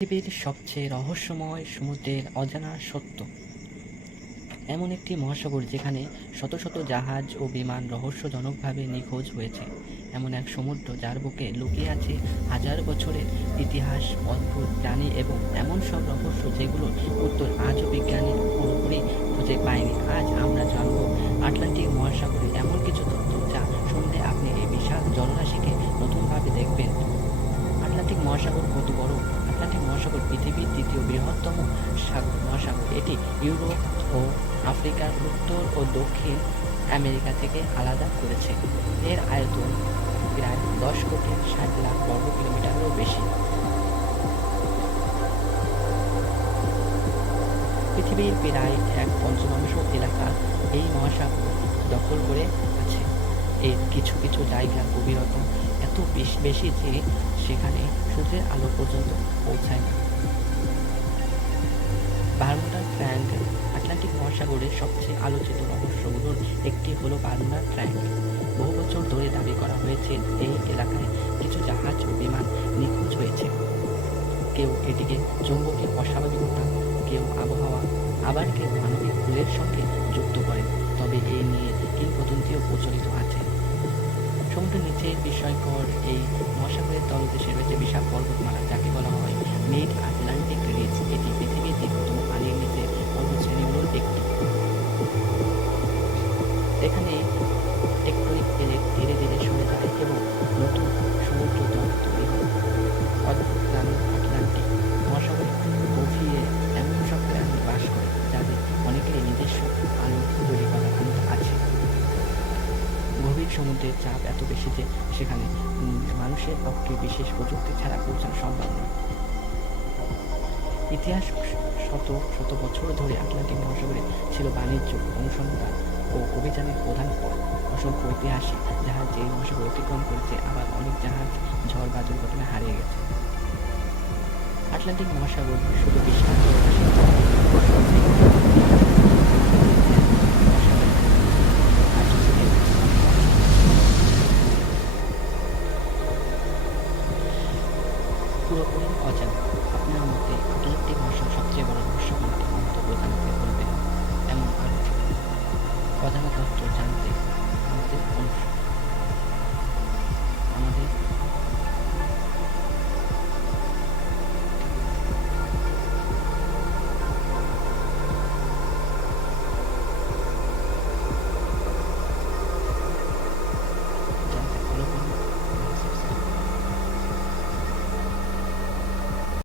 পৃথিবীর সবচেয়ে রহস্যময় সমুদ্রের অজানা সত্য। এমন একটি মহাসাগর যেখানে শত শত জাহাজ ও বিমান রহস্যজনকভাবে নিখোঁজ হয়েছে। এমন এক সমুদ্র যার বুকে লুকিয়ে আছে হাজার বছরের ইতিহাস, অদ্ভুত প্রাণী এবং এমন সব রহস্য যেগুলোর উত্তর আজও বিজ্ঞানী পুরোপুরি খুঁজে পায়নি। আজ আমরা জানব আটলান্টিক মহাসাগরে এমন কিছু তথ্য যা শুনলে আপনি এই বিশাল জলরাশিকে নতুনভাবে দেখবেন। আটলান্টিক মহাসাগর কত বড়? আটলান্টিক মহাসাগর পৃথিবীর দ্বিতীয় বৃহত্তম মহাসাগর। এটি ইউরোপ ও আফ্রিকার উত্তর ও দক্ষিণ আমেরিকা থেকে আলাদা করেছে। এর আয়তন প্রায় 10,60,00,000 বর্গ কিলোমিটারেরও বেশি। পৃথিবীর প্রায় 1/5 এলাকা এই মহাসাগর দখল করে আছে। এর কিছু কিছু জায়গার গভীরতা এত বেশি যে সেখানে সূর্যের আলো পর্যন্ত পৌঁছায় না। Bermuda triangle. আটলান্টিক মহাসাগরের সবচেয়ে আলোচিত রহস্যগুলোর একটি হলো বারমুডা ট্রায়াঙ্গেল। বহু বছর ধরে দাবি করা হয়েছে এই এলাকায় কিছু জাহাজ ও বিমান নিখোঁজ হয়েছে। কেউ এটিকে চৌম্বকীয় অস্বাভাবিকতা, কেউ আবহাওয়া, আবার কেউ মানবিক ভুলের সঙ্গে যুক্ত করে। তবে এই নিয়ে কিংবদন্তিও প্রচলিত আছে। সমুদ্রের নিচে বিস্ময়কর এই মহাসাগরের তলদেশে রয়েছে বিশাল পর্বতমালা যাকে বলা হয় মিড আটলান্টিক রিজ। এটি পৃথিবীর দীর্ঘতম পানির নিচে পর্বতশ্রেণীগুলোর একটি। এখানে টেকটনিক প্লেট ধীরে ধীরে সরে যায় এবং নতুন সমুদ্র তল তৈরি হয়। অদ্ভুত প্রাণী। আটলান্টিক মহাসাগরে গভীরে এমন সব প্রাণী বাস করে যাদের অনেকেরই নিজস্ব আলো তৈরি করার ক্ষমতা আছে। গভীর সমুদ্রের চাপ এত বেশি যে সেখানে মানুষের পক্ষে বিশেষ প্রযুক্তি ছাড়া পৌঁছানো সম্ভব নয়। ইতিহাস শত শত বছর ধরে আটলান্টিক মহাসাগরে ছিল বাণিজ্য, অনুসন্ধান ও অভিযানের প্রধান পথ। অসংখ্য ঐতিহাসিক জাহাজ এই মহাসাগর অতিক্রম করেছে, আবার অনেক জাহাজ ঝড় বা দুর্ঘটনায় হারিয়ে গেছে। আটলান্টিক মহাসাগর শুধু বিশাল পুরোপুরি